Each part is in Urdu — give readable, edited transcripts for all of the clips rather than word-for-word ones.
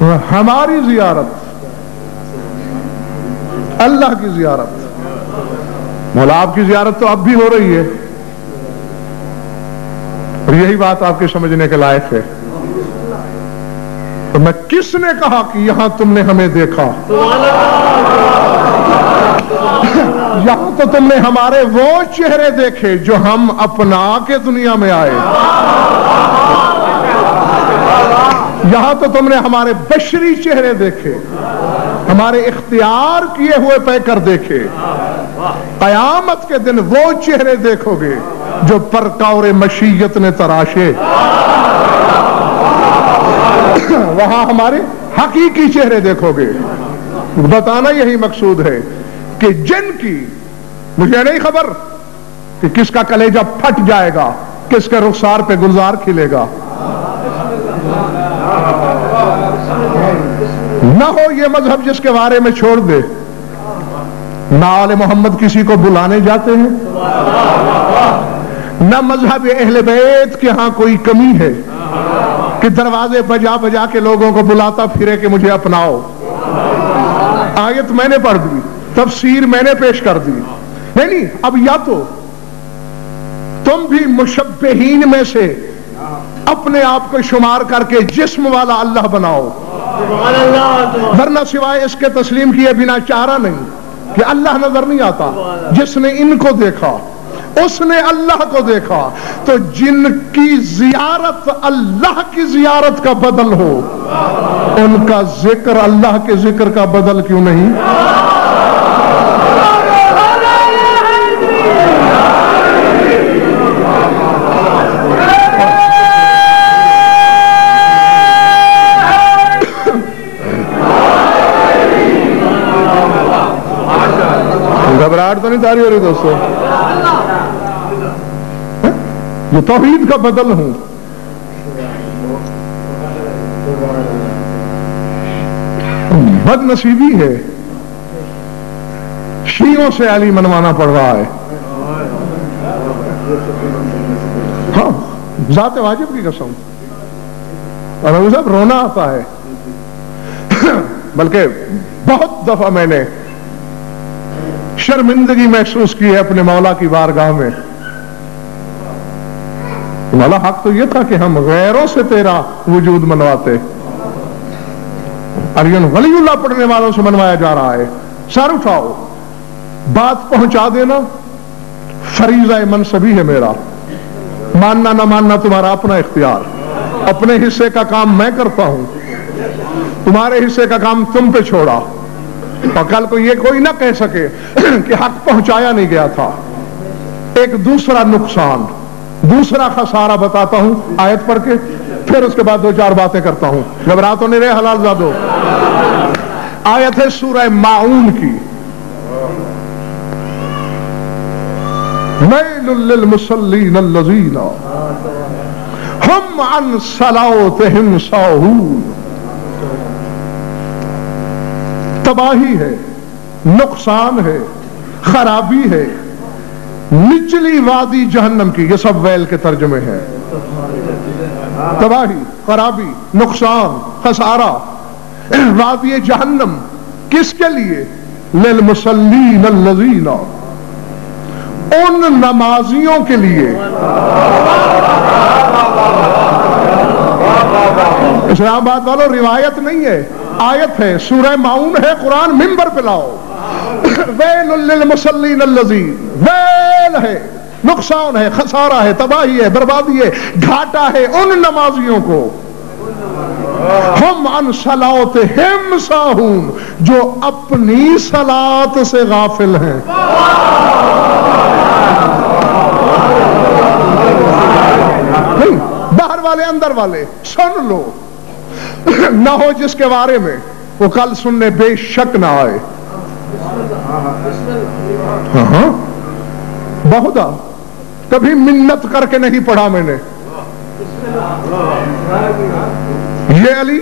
ہماری زیارت، اللہ کی زیارت. مولا آپ کی زیارت تو اب بھی ہو رہی ہے، اور یہی بات آپ کے سمجھنے کے لائق ہے. تو میں کس نے کہا کہ یہاں تم نے ہمیں دیکھا؟ یہاں تو تم نے ہمارے وہ چہرے دیکھے جو ہم اپنا کے دنیا میں آئے. یہاں تو تم نے ہمارے بشری چہرے دیکھے، ہمارے اختیار کیے ہوئے پیکر دیکھے. قیامت کے دن وہ چہرے دیکھو گے جو پرکور مشیت نے تراشے. وہاں ہمارے حقیقی چہرے دیکھو گے. بتانا یہی مقصود ہے کہ جن کی مجھے نہیں خبر کہ کس کا کلیجہ پھٹ جائے گا، کس کے رخسار پہ گلزار کھلے گا. نہ ہو یہ مذہب جس کے بارے میں چھوڑ دے. نہ آل محمد کسی کو بلانے جاتے ہیں، نہ مذہب اہل بیت کے ہاں کوئی کمی ہے کہ دروازے بجا بجا کے لوگوں کو بلاتا پھرے کہ مجھے اپناؤ. آیت میں نے پڑھ دی، تفسیر میں نے پیش کر دی. نہیں، اب یا تو تم بھی مشبہین میں سے اپنے آپ کو شمار کر کے جسم والا اللہ بناؤ، ورنہ سوائے اس کے تسلیم کیے بنا چارہ نہیں کہ اللہ نظر نہیں آتا. جس نے ان کو دیکھا اس نے اللہ کو دیکھا. تو جن کی زیارت اللہ کی زیارت کا بدل ہو، ان کا ذکر اللہ کے ذکر کا بدل کیوں نہیں؟ گھبراہٹ تو نہیں تاری ہو رہی دوستو؟ یہ توحید کا بدل ہوں. بد نصیبی ہے، شیعوں سے علی منوانا پڑ رہا ہے. ہاں، ذات واجب کی قسم. اور ابو صاحب رونا آتا ہے. بلکہ بہت دفعہ میں نے شرمندگی محسوس کی ہے اپنے مولا کی بارگاہ میں. مولا حق تو یہ تھا کہ ہم غیروں سے تیرا وجود منواتے، اور یہ ولی اللہ پڑھنے والوں سے منوایا جا رہا ہے. سر اٹھاؤ، بات پہنچا دینا فریضہ منصبی ہے میرا. ماننا نہ ماننا تمہارا اپنا اختیار. اپنے حصے کا کام میں کرتا ہوں، تمہارے حصے کا کام تم پہ چھوڑا. اور کل کو یہ کوئی نہ کہہ سکے کہ حق پہنچایا نہیں گیا تھا. ایک دوسرا نقصان، دوسرا خسارہ بتاتا ہوں آیت پڑھ کے، پھر اس کے بعد دو چار باتیں کرتا ہوں. گھبرا تو نہیں رہے حلال زادو؟ آیت ہے سورہ ماعون کی. ویل للمصلین الذین ہم عن صلاتہم ساہون. تباہی ہے، نقصان ہے، خرابی ہے، نچلی وادی جہنم کی. یہ سب ویل کے ترجمے ہیں. تباہی، خرابی، نقصان، خسارہ، وادی جہنم کس کے لیے؟ للمصلین الذین، ان نمازیوں کے لیے. اسلام آباد والوں روایت نہیں ہے، آیت ہے، سورہ ماعون ہے. قرآن منبر پہ لاؤ. ویل للمصلین الذین، ویل ہے، نقصان ہے، خسارہ ہے، تباہی ہے، بربادی ہے، گھاٹا ہے ان نمازیوں کو. ہم عن صلاتہم ساہون، جو اپنی صلاۃ سے غافل ہیں. نہیں، باہر والے اندر والے سن لو. نہ ہو جس کے بارے میں وہ کل سننے بے شک نہ آئے. ہاں بہتا کبھی منت کر کے نہیں پڑھا میں نے. یہ علی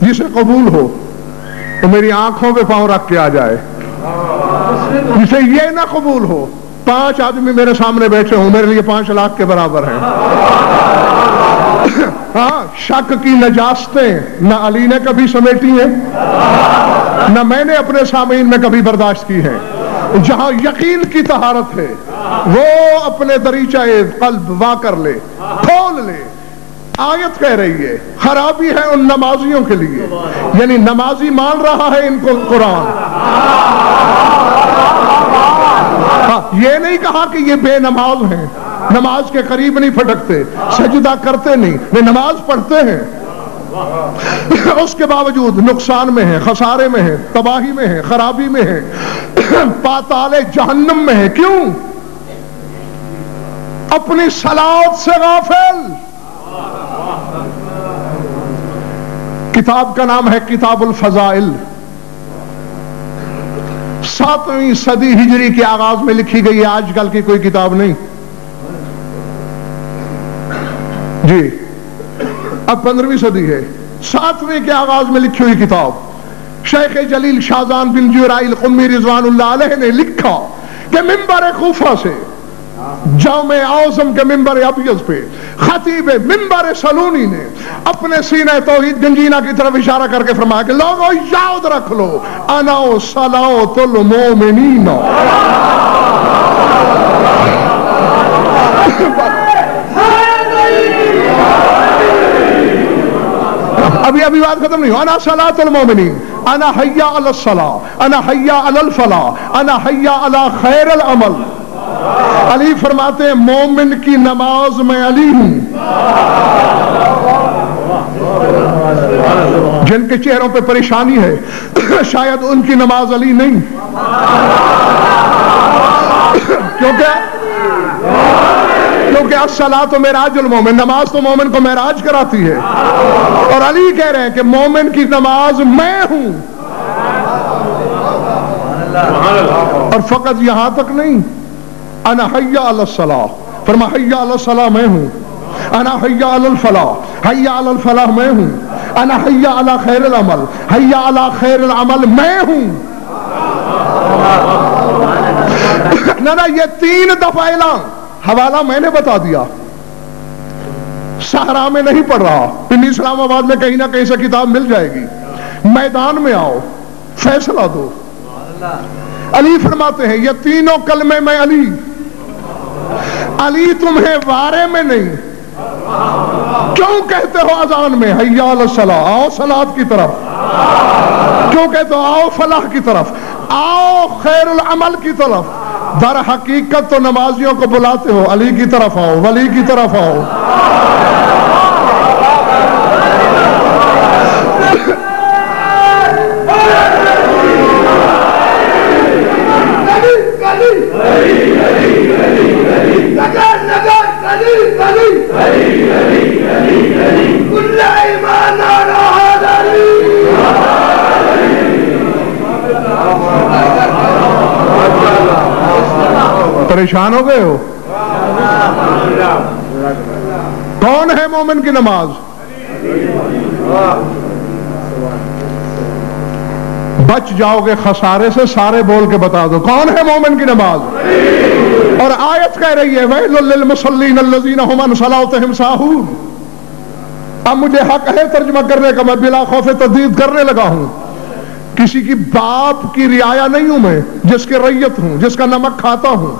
جسے قبول ہو تو میری آنکھوں پہ پاؤں رکھ کے آ جائے. جسے یہ نہ قبول ہو، 5 آدمی میرے سامنے بیٹھے ہوں، میرے لیے 5 لاکھ کے برابر ہیں. ہاں، شک کی نجاستیں نہ علی نے کبھی سمیٹی ہیں، نہ میں نے اپنے سامعین میں کبھی برداشت کی ہیں۔ جہاں یقین کی طہارت ہے وہ اپنے دریچہ قلب وا کر لے، کھول لے۔ آیت کہہ رہی ہے خرابی ہے ان نمازیوں کے لیے، یعنی نمازی مان رہا ہے ان کو قرآن۔ یہ نہیں کہا کہ یہ بے نماز ہیں، نماز کے قریب نہیں پھٹکتے، سجدہ کرتے نہیں، وہ نماز پڑھتے ہیں، اس کے باوجود نقصان میں ہے، خسارے میں ہے، تباہی میں ہے، خرابی میں ہے، پاتال جہنم میں ہے۔ کیوں؟ اپنی صلات سے غافل۔ کتاب کا نام ہے کتاب الفضائل، 7ویں صدی ہجری کے آغاز میں لکھی گئی ہے، آج کل کی کوئی کتاب نہیں جی، اب 15ویں صدی ہے، 7ویں کے آغاز میں لکھی ہوئی کتاب۔ شیخ جلیل شاہزان بن جرائیل قمی رضوان اللہ علیہ نے لکھا کہ منبر کوفہ سے جامع اعظم کے منبر ابیض پہ خطیب منبر سلونی نے اپنے سینہ توحید گنجینہ کی طرف اشارہ کر کے فرمایا کہ لوگوں یاد رکھ لو، انا صلاۃ المؤمنین۔ ابھی بات ختم نہیں ہو۔ انا صلاۃ المؤمنین، انا حیا علی الصلاۃ، انا حیا علی الفلاح، انا حیا علی خیر العمل۔ علی فرماتے ہیں مومن کی نماز میں علی ہوں۔ جن کے چہروں پہ پریشانی ہے شاید ان کی نماز علی نہیں، کیونکہ الصلاۃ معراج المومن، نماز تو مومن کو معراج کراتی ہے، اور علی کہہ رہے ہیں کہ مومن کی نماز میں ہوں۔ اور فقط یہاں تک نہیں، انا حیا علی الصلاۃ، فرما حیا علی الصلاۃ میں ہوں، انا حیا علی الفلاح، حیا علی الفلاح میں ہوں، انا حیا علی خیر العمل، حیا علی خیر العمل میں ہوں۔ نہ یہ 3 دفعہ اعلان، حوالہ میں نے بتا دیا، صحرا میں نہیں پڑھ رہا، پنڈی اسلام آباد میں کہیں نہ کہیں سے کتاب مل جائے گی، میدان میں آؤ، فیصلہ دو۔ علی فرماتے ہیں یہ تینوں کلمے میں علی، علی تمہیں وارے میں نہیں۔ کیوں کہتے ہو اذان میں حیا علی الصلاۃ، آؤ صلاۃ کی طرف؟ کیوں کہتے ہو آؤ فلاح کی طرف، آؤ خیر العمل کی طرف؟ در حقیقت تو نمازیوں کو بلاتے ہو علی کی طرف آؤ، ولی کی طرف آؤ۔ پریشان ہو گئے ہو؟ کون ہے مومن کی نماز؟ بچ جاؤ گے خسارے سے، سارے بول کے بتا دو کون ہے مومن کی نماز؟ اور آیت کہہ رہی ہے ویل للمصلین الذین هم عن صلاتهم ساہون۔ اب مجھے حق ہے ترجمہ کرنے کا، میں بلا خوف تردید کرنے لگا ہوں۔ کسی کی باپ کی رعایا نہیں ہوں میں، جس کے ریت ہوں، جس کا نمک کھاتا ہوں،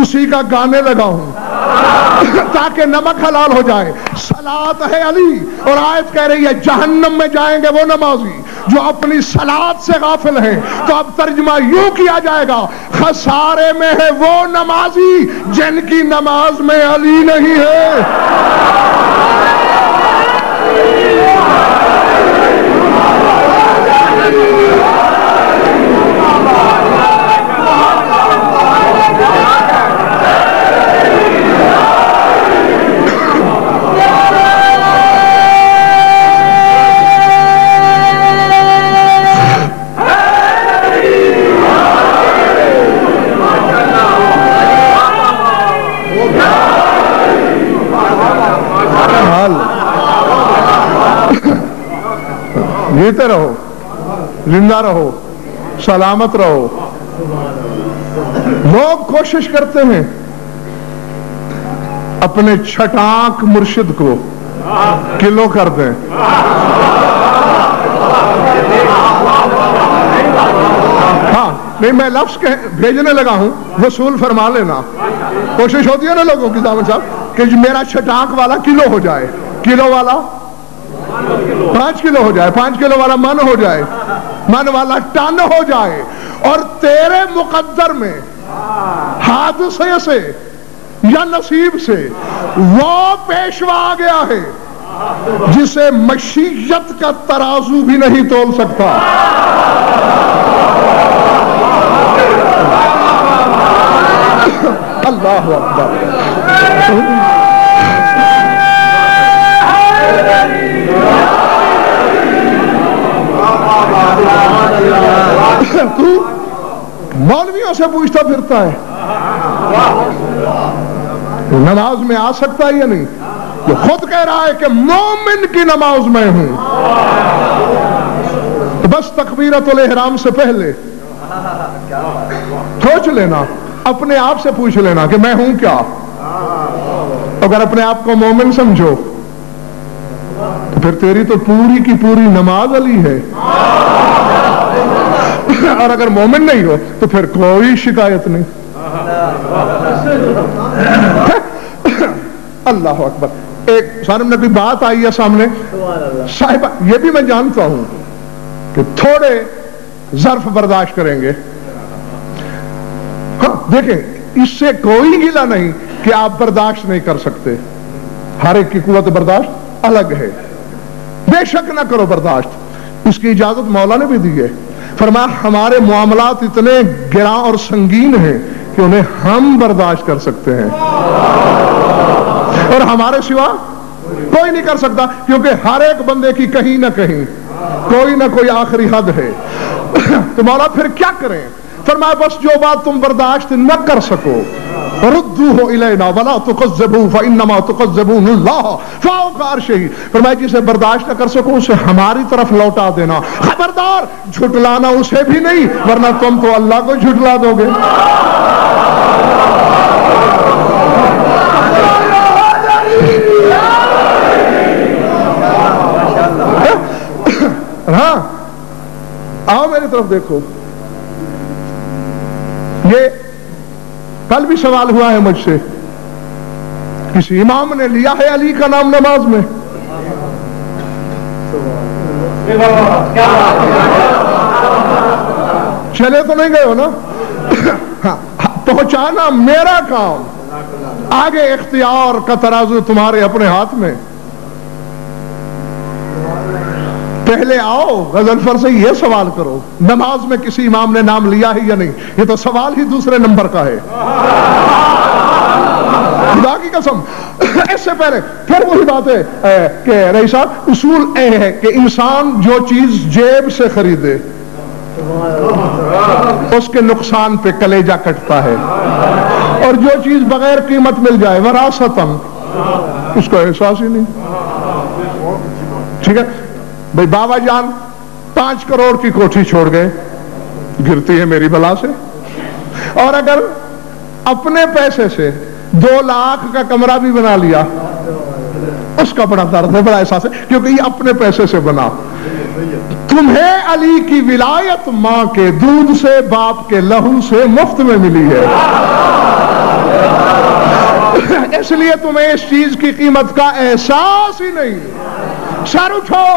اسی کا گانے لگا ہوں تاکہ نمک حلال ہو جائے۔ صلاۃ ہے علی، اور آیت کہہ رہی ہے جہنم میں جائیں گے وہ نمازی جو اپنی صلاۃ سے غافل ہیں۔ تو اب ترجمہ یوں کیا جائے گا خسارے میں ہے وہ نمازی جن کی نماز میں علی نہیں ہے۔ جیتے رہو، زندہ رہو، سلامت رہو۔ لوگ کوشش کرتے ہیں اپنے چھٹانک مرشد کو کلو کر دیں. ہاں نہیں میں لفظ بھیجنے لگا ہوں, وصول فرما لینا. کوشش ہوتی ہے نا لوگوں کی دامن صاحب کہ میرا چھٹانک والا کلو ہو جائے, کلو والا 5 کلو ہو جائے, 5 کلو والا من ہو جائے, من والا ٹن ہو جائے. اور تیرے مقدر میں حادثے سے یا نصیب سے وہ پیشوا آ گیا ہے جسے مشیت کا ترازو بھی نہیں تول سکتا. اللہ اکبر. تو مولویوں سے پوچھتا پھرتا ہے نماز میں آ سکتا ہے یا نہیں؟ جو خود کہہ رہا ہے کہ مومن کی نماز میں ہوں. بس تکبیرۃ الاحرام سے پہلے سوچ لینا, اپنے آپ سے پوچھ لینا کہ میں ہوں کیا. اگر اپنے آپ کو مومن سمجھو تو پھر تیری تو پوری کی پوری نماز علی ہے, اور اگر مومن نہیں ہو تو پھر کوئی شکایت نہیں. اللہ اکبر. ایک سارم نے کوئی بات آئی ہے سامنے صاحبہ, یہ بھی میں جانتا ہوں کہ تھوڑے ظرف برداشت کریں گے. ہاں دیکھیں اس سے کوئی گلہ نہیں کہ آپ برداشت نہیں کر سکتے, ہر ایک کی قوت برداشت الگ ہے. بے شک نہ کرو برداشت, اس کی اجازت مولا نے بھی دی ہے. فرمایا ہمارے معاملات اتنے گراں اور سنگین ہیں کہ انہیں ہم برداشت کر سکتے ہیں اور ہمارے سوا کوئی نہیں کر سکتا, کیونکہ ہر ایک بندے کی کہیں نہ کہیں کوئی نہ کوئی آخری حد ہے. تو مولا پھر کیا کریں؟ فرمایا بس جو بات تم برداشت نہ کر سکو ردوہ الینا ولا تکذبوا فانما تکذبون اللہ فوق عرشہ. فرمایا جسے برداشت نہ کر سکو اسے ہماری طرف لوٹا دینا. خبردار جھٹلانا اسے بھی نہیں, ورنہ تم تو اللہ کو جھٹلا دو گے. ہاں آؤ میری طرف دیکھو. یہ کل بھی سوال ہوا ہے مجھ سے, کسی امام نے لیا ہے علی کا نام نماز میں. چلے تو نہیں گئے ہو نا. پہنچانا میرا کام, آگے اختیار کا ترازو تمہارے اپنے ہاتھ میں. پہلے آؤ غضنفر سے یہ سوال کرو نماز میں کسی امام نے نام لیا ہے یا نہیں. یہ تو سوال ہی دوسرے نمبر کا ہے, خدا کی قسم. اس سے پہلے پھر وہی بات ہے کہ رئیس صاحب اصول اے ہے کہ انسان جو چیز جیب سے خریدے اس کے نقصان پہ کلیجہ کٹتا ہے, اور جو چیز بغیر قیمت مل جائے وراثتاً اس کو احساس ہی نہیں. ٹھیک ہے بھئی بابا جان 5 کروڑ کی کوٹھی چھوڑ گئے, گرتی ہے میری بلا سے. اور اگر اپنے پیسے سے 2 لاکھ کا کمرہ بھی بنا لیا اس کا بڑا درد ہے, بڑا احساس ہے, کیونکہ یہ اپنے پیسے سے بنا. تمہیں علی کی ولایت ماں کے دودھ سے باپ کے لہو سے مفت میں ملی ہے, اس لیے تمہیں اس چیز کی قیمت کا احساس ہی نہیں. سر اٹھو,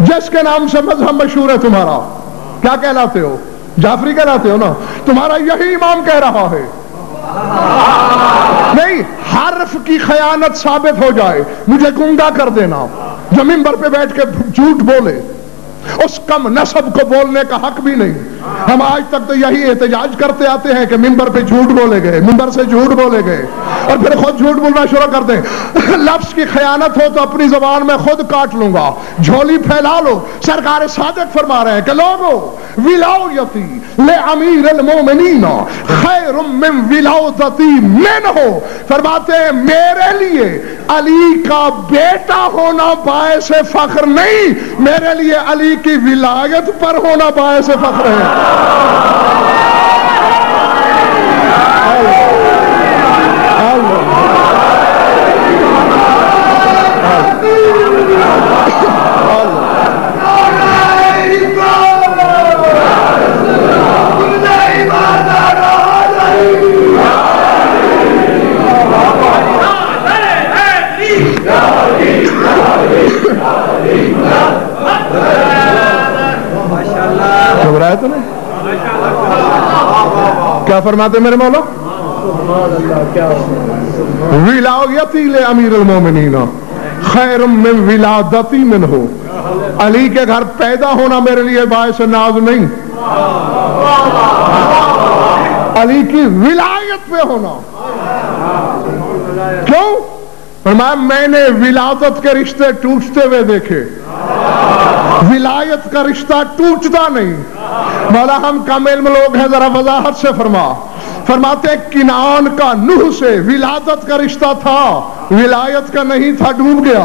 جس کے نام سے مذہب مشہور ہے تمہارا, کیا کہلاتے ہو؟ جعفری کہلاتے ہو نا. تمہارا یہی امام کہہ رہا ہے نہیں حرف کی خیانت ثابت ہو جائے مجھے گنگا کر دینا. جو منبر پہ بیٹھ کے جھوٹ بولے اس کم نسب کو بولنے کا حق بھی نہیں. ہم آج تک تو یہی احتجاج کرتے آتے ہیں کہ منبر پہ جھوٹ بولے گئے, منبر سے جھوٹ بولے گئے, اور پھر خود جھوٹ بولنا شروع کر دیں. لفظ کی خیانت ہو تو اپنی زبان میں خود کاٹ لوں گا, جھولی پھیلا لو. سرکار صادق فرما رہے ہیں کہ لوگوں ولایتی لامیر المومنین خیر من ولادتی منہ. فرماتے ہیں میرے لیے علی کا بیٹا ہونا باعث فخر نہیں, میرے لیے علی کی ولایت پر ہونا باعث فخر ہے. کیا فرماتے میرے مولا؟ ولایتی لامیر المومنین خیر من ولادتی منہ، علی کے گھر پیدا ہونا میرے لیے باعث ناز نہیں، علی کی ولایت پہ ہونا۔ کیوں؟ فرمایا میں نے ولادت کے رشتے ٹوٹتے ہوئے دیکھے، ولایت کا رشتہ ٹوٹتا نہیں۔ مولا ہم کم علم لوگ ہیں، ذرا وضاحت سے فرماتے کنعان کا نوح سے ولادت کا رشتہ تھا، ولایت کا نہیں تھا، ڈوب گیا۔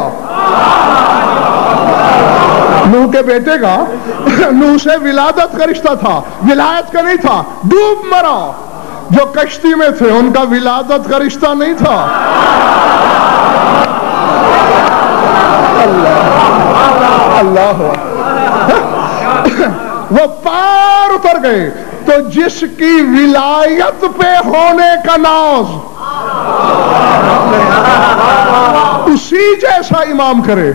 نوح کے بیٹے کا نوح سے ولادت کا رشتہ تھا، ولایت کا نہیں تھا، ڈوب مرا۔ جو کشتی میں تھے ان کا ولادت کا رشتہ نہیں تھا۔ اللہ وہ پار اتر گئے۔ تو جس کی ولایت پہ ہونے کا ناز اسی جیسا امام کرے۔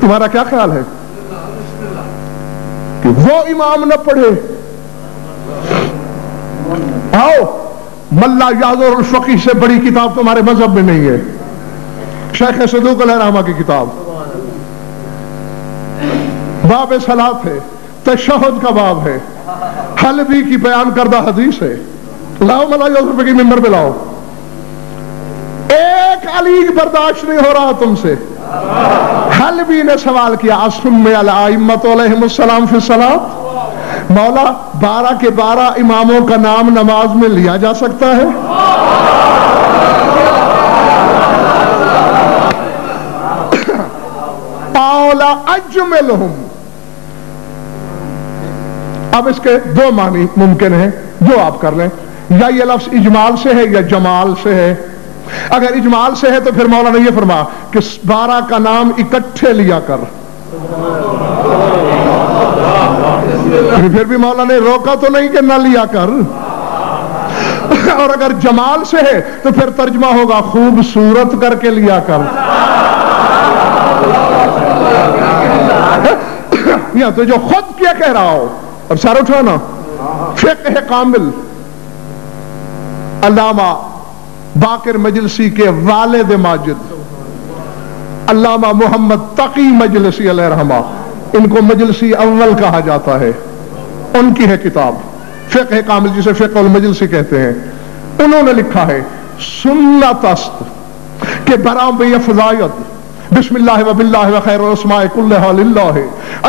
تمہارا کیا خیال ہے کہ وہ امام نہ پڑھے؟ آؤ، ملا یازور الفقی سے بڑی کتاب تمہارے مذہب میں نہیں ہے، شیخ صدوق علیہ رحمہ کی کتاب، باب صلاۃ ہے، تشہد کا باب ہے، حلبی کی بیان کردہ حدیث ہے۔ لاؤ ملا یازور الفقی ممبر پہ لاؤ۔ ایک علی برداشت نہیں ہو رہا تم سے۔ حلبی نے سوال کیا اسم الائمۃ علیہم السلام فی الصلاۃ، مولا 12 کے 12 اماموں کا نام نماز میں لیا جا سکتا ہے؟ اولا اجملہم۔ اب اس کے دو معنی ممکن ہیں، جو آپ کر لیں، یا یہ لفظ اجمال سے ہے یا جمال سے ہے۔ اگر اجمال سے ہے تو پھر مولا نے یہ فرمایا کہ 12 کا نام اکٹھے لیا کر، پھر بھی مولا نے روکا تو نہیں کہ نہ لیا کر۔ اور اگر جمال سے ہے تو پھر ترجمہ ہوگا خوبصورت کر کے لیا کر۔ یا تو جو خود کیا کہہ رہا ہو۔ اب سر اٹھانا، فقہ کامل علامہ باقر مجلسی کے والد ماجد علامہ محمد تقی مجلسی علیہ رحمہ، ان کو مجلسی اول کہا جاتا ہے، ان کی ہے کتاب فقہ کامل جسے فقہ المجلسی کہتے ہیں۔ انہوں نے لکھا ہے سنت است کہ برام بی فضائیت بسم اللہ و باللہ و خیر الاسماء کلہا للہ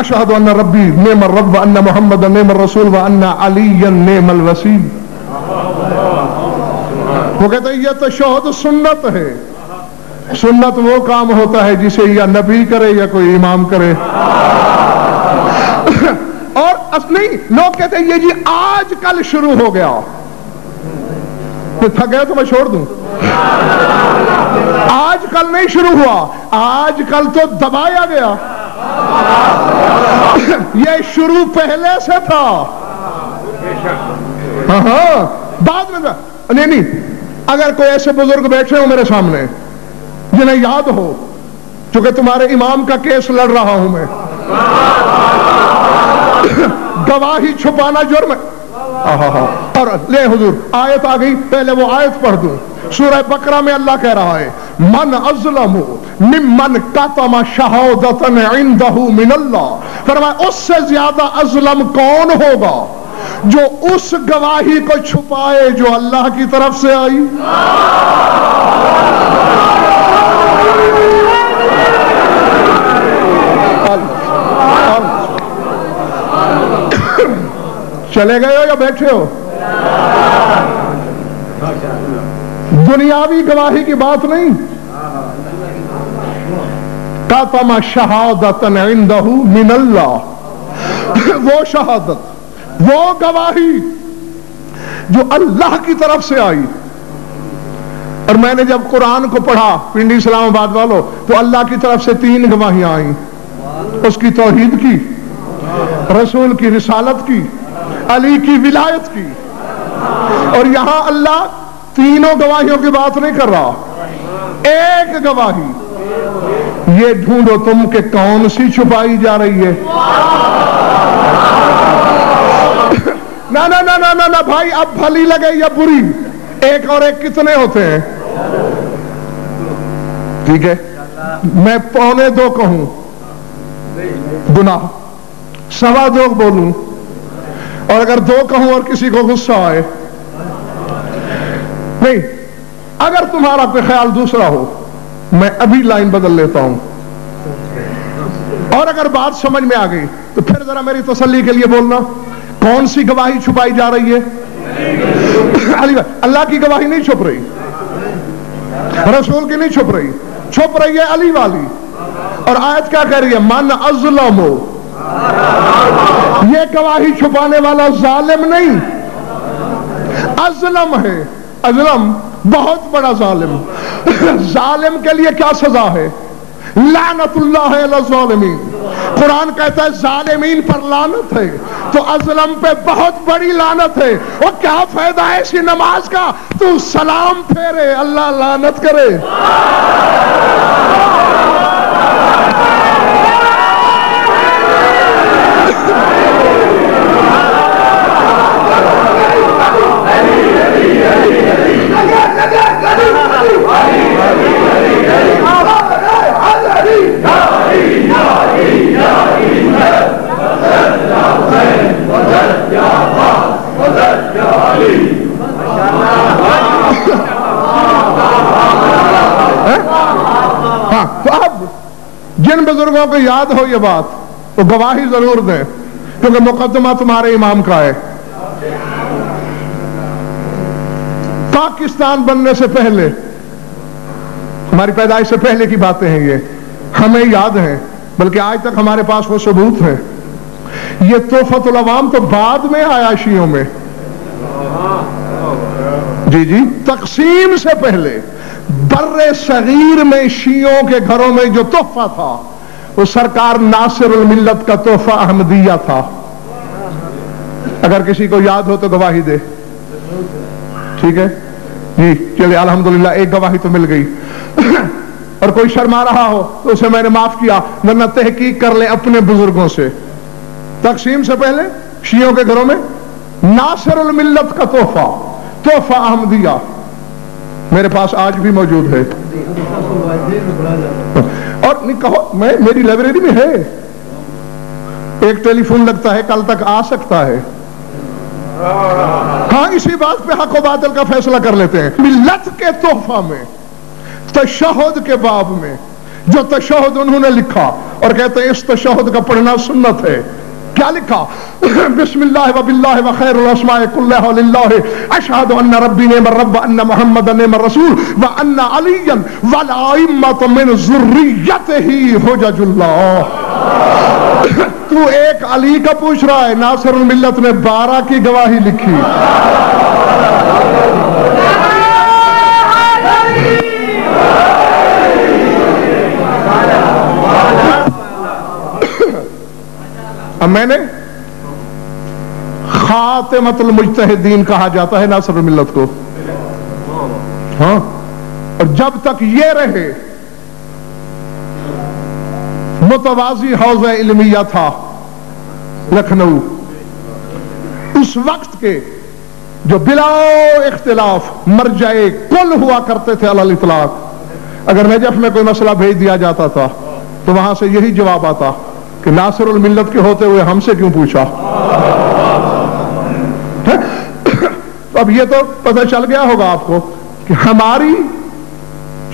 اشہد ان ربی نعم الرب و ان محمد نعم الرسول و ان علی نعم الوسیل۔ وہ کہتے ہیں یہ تشہد سنت ہے۔ سنت وہ کام ہوتا ہے جسے یا نبی کرے یا کوئی امام کرے۔ اور نہیں، لوگ کہتے ہیں یہ جی آج کل شروع ہو گیا، تھک گیا تو میں چھوڑ دوں۔ آج کل نہیں شروع ہوا، آج کل تو دبایا گیا۔ یہ شروع پہلے سے تھا۔ ہاں بعد میں نہیں، اگر کوئی ایسے بزرگ بیٹھے ہو میرے سامنے جنہیں یاد ہو، چونکہ تمہارے امام کا کیس لڑ رہا ہوں میں، گواہی چھپانا جرم ہے۔ اور لے حضور آیت آ گئی، پہلے وہ آیت پڑھ دوں۔ سورہ بقرہ میں اللہ کہہ رہا ہے من اظلم ممن کتم شہادۃ عندہ من اللہ، فرمایا اس سے زیادہ اظلم کون ہوگا جو اس گواہی کو چھپائے جو اللہ کی طرف سے آئی۔ چلے گئے ہو یا بیٹھے ہو؟ دنیاوی گواہی کی بات نہیں، کتم شہادۃ عندہ من اللہ، وہ شہادت، وہ گواہی جو اللہ کی طرف سے آئی۔ اور میں نے جب قرآن کو پڑھا پنڈی اسلام آباد والوں، تو اللہ کی طرف سے 3 گواہیاں آئیں، اس کی توحید کی، رسول کی رسالت کی، علی کی ولایت کی۔ اور یہاں اللہ تینوں گواہیوں کی بات نہیں کر رہا، ایک گواہی۔ یہ ڈھونڈو تم کہ کون سی چھپائی جا رہی ہے۔ نا نا نا نا نا نا بھائی، اب بھلی لگے یا بری، ایک اور ایک کتنے ہوتے ہیں؟ ٹھیک ہے، میں 1.25 کہوں گناہ، 2.25 بولوں، اور اگر 2 کہوں اور کسی کو غصہ آئے، نہیں، اگر تمہارا کوئی خیال دوسرا ہو میں ابھی لائن بدل لیتا ہوں، اور اگر بات سمجھ میں آ گئی تو پھر ذرا میری تسلی کے لیے بولنا، کون سی گواہی چھپائی جا رہی ہے؟ علی بھائی، اللہ کی گواہی نہیں چھپ رہی، رسول کی نہیں چھپ رہی، چھپ رہی ہے علی والی۔ اور آیت کیا کہہ رہی ہے؟ من اظلم، یہ گواہی چھپانے والا ظالم نہیں، اظلم ہے، اظلم بہت بڑا ظالم۔ ظالم کے لیے کیا سزا ہے؟ لعنت اللہ علی الظالمین، قرآن کہتا ہے ظالمین پر لعنت ہے، تو اظلم پہ بہت بڑی لعنت ہے۔ اور کیا فائدہ ہے ایسی نماز کا؟ تو سلام پھیرے، اللہ لعنت کرے۔ تو اب جن بزرگوں کو یاد ہو یہ بات تو گواہی ضرور دیں، کیونکہ مقدمہ تمہارے امام کا ہے۔ پاکستان بننے سے پہلے، ہماری پیدائش سے پہلے کی باتیں ہیں، یہ ہمیں یاد ہیں، بلکہ آج تک ہمارے پاس وہ ثبوت ہیں۔ یہ تحفۃ العوام تو بعد میں آیا شیعوں میں، جی جی، تقسیم سے پہلے بر صغیر میں شیعوں کے گھروں میں جو تحفہ تھا وہ سرکار ناصر الملت کا تحفہ احمدیہ تھا۔ اگر کسی کو یاد ہو تو گواہی دے، ٹھیک ہے جی، چلے الحمدللہ ایک گواہی تو مل گئی۔ اور کوئی شرما رہا ہو تو اسے میں نے معاف کیا، ورنہ تحقیق کر لیں اپنے بزرگوں سے۔ تقسیم سے پہلے شیعوں کے گھروں میں ناصر الملت کا تحفہ احمدیہ میرے پاس آج بھی موجود ہے، اور نہیں کہو، میری لائبریری میں ہے، ایک ٹیلی فون لگتا ہے، کل تک آ سکتا ہے۔ ہاں، اسی بات پہ حق و باطل کا فیصلہ کر لیتے ہیں۔ ملت کے تحفہ میں، تشہد کے باب میں جو تشہد انہوں نے لکھا، اور کہتے ہیں اس تشہد کا پڑھنا سنت ہے، کیا لکھا؟ بسم اللہ و باللہ و خیر الاسماء کلہ للہ، اشہد ان ربی نعم الرب ان محمد نعم الرسول و ان علی والائمۃ من ذریتہ حجج اللہ۔ تو ایک علی کا پوچھ رہا ہے، ناصر الملت نے 12 کی گواہی لکھی۔ اب میں نے خاتمۃ المجتہدین کہا جاتا ہے ناصر الملت کو، ہاں، اور جب تک یہ رہے متوازی حوزہ علمیہ تھا لکھنؤ، اس وقت کے جو بلا اختلاف مرجع کل ہوا کرتے تھے علی الاطلاق، اگر نجف میں کوئی مسئلہ بھیج دیا جاتا تھا تو وہاں سے یہی جواب آتا کہ ناصر الملت کے ہوتے ہوئے ہم سے کیوں پوچھا؟ اب یہ تو پتہ چل گیا ہوگا آپ کو کہ ہماری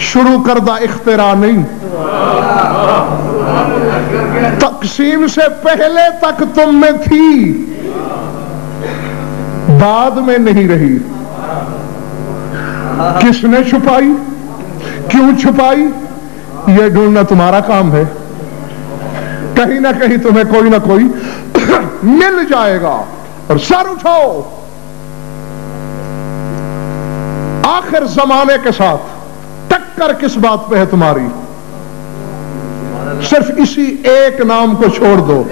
شروع کردہ اختراع نہیں، تقسیم سے پہلے تک تم میں تھی، بعد میں نہیں رہی۔ کس نے چھپائی، کیوں چھپائی، یہ ڈھونڈنا تمہارا کام ہے۔ کہیں نہ کہیں تمہیں کوئی نہ کوئی مل جائے گا، اور سر اٹھاؤ۔ آخر زمانے کے ساتھ ٹکر کس بات پہ ہے تمہاری؟ صرف اسی ایک نام کو چھوڑ دو،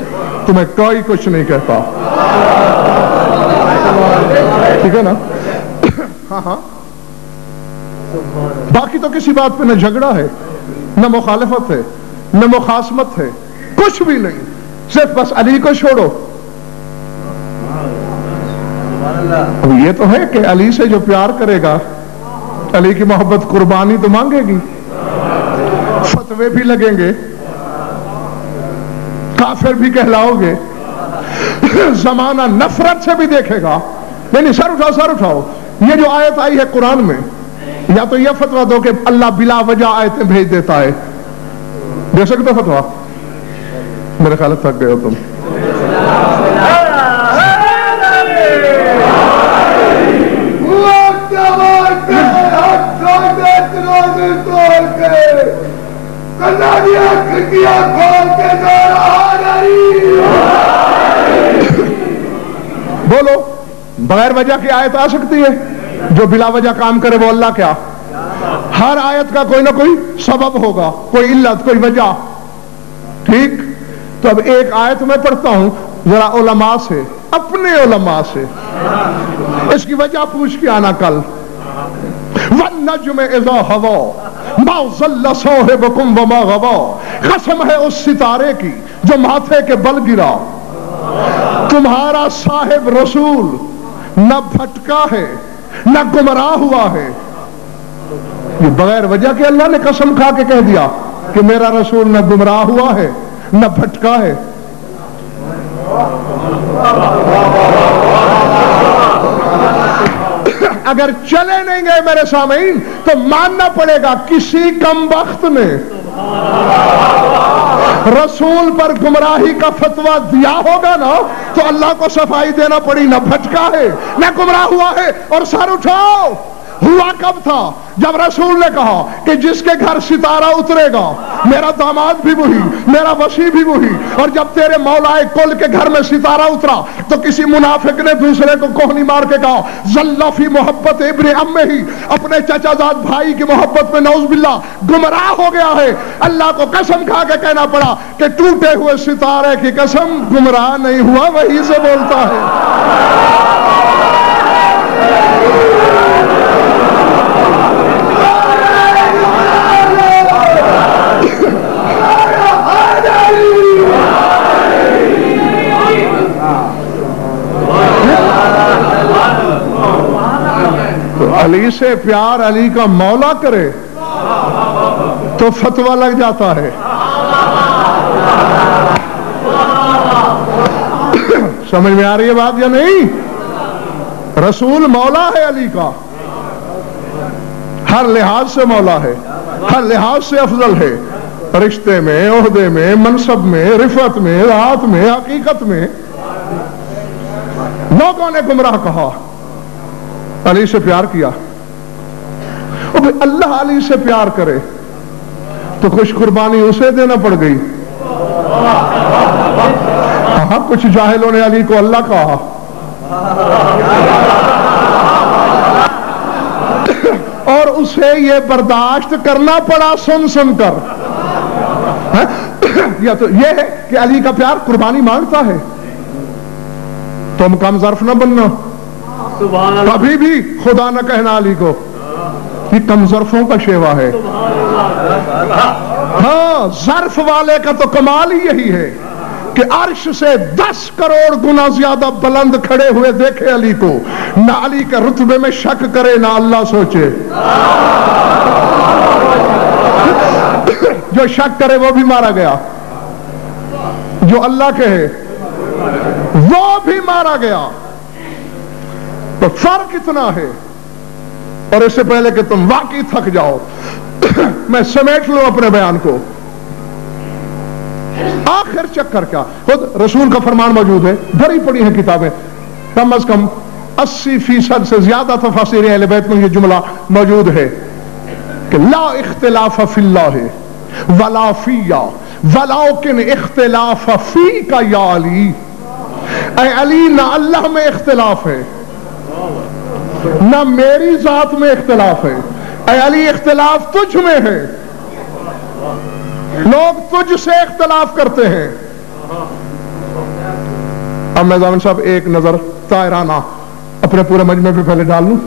تمہیں کوئی کچھ نہیں کہتا، ٹھیک ہے نا؟ ہاں ہاں، باقی تو کسی بات پہ نہ جھگڑا ہے، نہ مخالفت ہے، نہ مخاصمت ہے، کچھ بھی نہیں، صرف بس علی کو چھوڑو۔ اب یہ تو ہے کہ علی سے جو پیار کرے گا، علی کی محبت قربانی تو مانگے گی، فتوے بھی لگیں گے، کافر بھی کہلاؤ گے، زمانہ نفرت سے بھی دیکھے گا۔ نہیں، سر اٹھاؤ، سر اٹھاؤ۔ یہ جو آیت آئی ہے قرآن میں، یا تو یہ فتویٰ دو کہ اللہ بلا وجہ آیتیں بھیج دیتا ہے، دے سکتے ہو فتویٰ؟ میرے خیال تھک گئے ہو تم۔ بولو، بغیر وجہ کی آیت آ سکتی ہے؟ جو بلا وجہ کام کرے وہ اللہ کیا؟ ہر آیت کا کوئی نہ کوئی سبب ہوگا، کوئی علت، کوئی وجہ۔ ٹھیک؟ تو اب ایک آیت میں پڑھتا ہوں، ذرا علماء سے، اپنے علماء سے اس کی وجہ پوچھ کے آنا کل۔ وَالنَّجْمِ إِذَا هَوَىٰ مَا ضَلَّ صَاحِبُكُمْ وَمَا غَوَىٰ، قسم ہے اس ستارے کی جو ماتھے کے بل گرا، تمہارا صاحب رسول نہ بھٹکا ہے نہ گمراہ ہوا ہے۔ یہ بغیر وجہ کہ اللہ نے قسم کھا کے کہہ دیا کہ میرا رسول نہ گمراہ ہوا ہے نہ بھٹکا ہے۔ اگر چلے نہیں گئے میرے سامعین تو ماننا پڑے گا کسی کم بخت نے رسول پر گمراہی کا فتویٰ دیا ہوگا نا، تو اللہ کو صفائی دینا پڑی، نہ بھٹکا ہے نہ گمراہ ہوا ہے۔ اور سر اٹھاؤ، ہوا کب تھا؟ جب رسول نے کہا کہ جس کے گھر ستارہ اترے گا، میرا داماد بھی وہی، میرا وسیع بھی وہی۔ اور جب تیرے مولا کل کے گھر میں ستارہ اترا تو کسی منافق نے دوسرے کو کوہنی مار کے کہا ظل فی محبت ابن امہ ہی، اپنے چچا زاد بھائی کی محبت میں نعوذ باللہ گمراہ ہو گیا ہے۔ اللہ کو قسم کھا کے کہنا پڑا کہ ٹوٹے ہوئے ستارے کی قسم، گمراہ نہیں ہوا، وہی سے بولتا ہے۔ علی سے پیار علی کا مولا کرے تو فتویٰ لگ جاتا ہے۔ سمجھ میں آ رہی ہے بات یا نہیں؟ رسول مولا ہے علی کا، ہر لحاظ سے مولا ہے، ہر لحاظ سے افضل ہے، رشتے میں، عہدے میں، منصب میں، رفعت میں، ذات میں، حقیقت میں۔ لوگوں نے گمراہ کہا، علی سے پیار کیا۔ اور اللہ علی سے پیار کرے تو کچھ قربانی اسے دینا پڑ گئی۔ ہاں، کچھ جاہلوں نے علی کو اللہ کہا، اور اسے یہ برداشت کرنا پڑا سن سن کر۔ یا تو یہ ہے کہ علی کا پیار قربانی مانگتا ہے، تم کم ظرف نہ بننا، کبھی بھی خدا نہ کہنا علی کو کہ کم ظرفوں کا شیوا ہے۔ ہاں، ظرف والے کا تو کمال ہی یہی ہے کہ عرش سے 10 کروڑ گنا زیادہ بلند کھڑے ہوئے دیکھے علی کو، نہ علی کے رتبے میں شک کرے نہ اللہ سوچے۔ جو شک کرے وہ بھی مارا گیا، جو اللہ کہے وہ بھی مارا گیا۔ تو فرق اتنا ہے۔ اور اس سے پہلے کہ تم واقعی تھک جاؤ، میں سمیٹ لوں اپنے بیان کو۔ آخر چکر کیا؟ خود رسول کا فرمان موجود ہے، بھری پڑی ہیں کتابیں، کم از کم 80% سے زیادہ تفاسیر اہل بیت میں یہ جملہ موجود ہے کہ لا اختلاف فی اللہ ولا فیہ ولیکن اختلاف فیک یا علی۔ اے علی، نہ اللہ میں اختلاف ہے نہ میری ذات میں اختلاف ہے، اے علی اختلاف تجھ میں ہے، لوگ تجھ سے اختلاف کرتے ہیں۔ اب میں ضامن صاحب ایک نظر طائرانہ اپنے پورے مجمع پہ پہلے ڈال لوں۔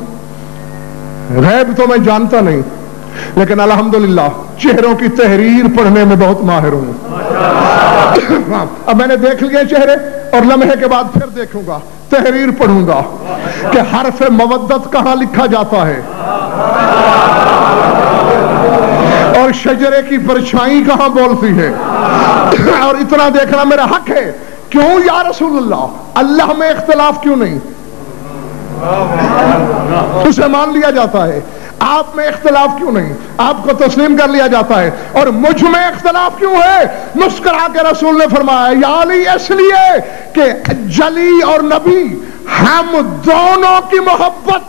غیب تو میں جانتا نہیں، لیکن الحمدللہ چہروں کی تحریر پڑھنے میں بہت ماہر ہوں۔ اب میں نے دیکھ لیے چہرے، اور لمحے کے بعد پھر دیکھوں گا تحریر پڑھوں گا کہ حرف مودت کہاں لکھا جاتا ہے اور شجرے کی پرچھائی کہاں بولتی ہے، اور اتنا دیکھنا میرا حق ہے۔ کیوں یا رسول اللہ، اللہ میں اختلاف کیوں نہیں؟ اسے مان لیا جاتا ہے۔ آپ میں اختلاف کیوں نہیں؟ آپ کو تسلیم کر لیا جاتا ہے۔ اور مجھ میں اختلاف کیوں ہے؟ مسکرا کے رسول نے فرمایا یا علی، اس لیے کہ جلی اور نبی ہم دونوں کی محبت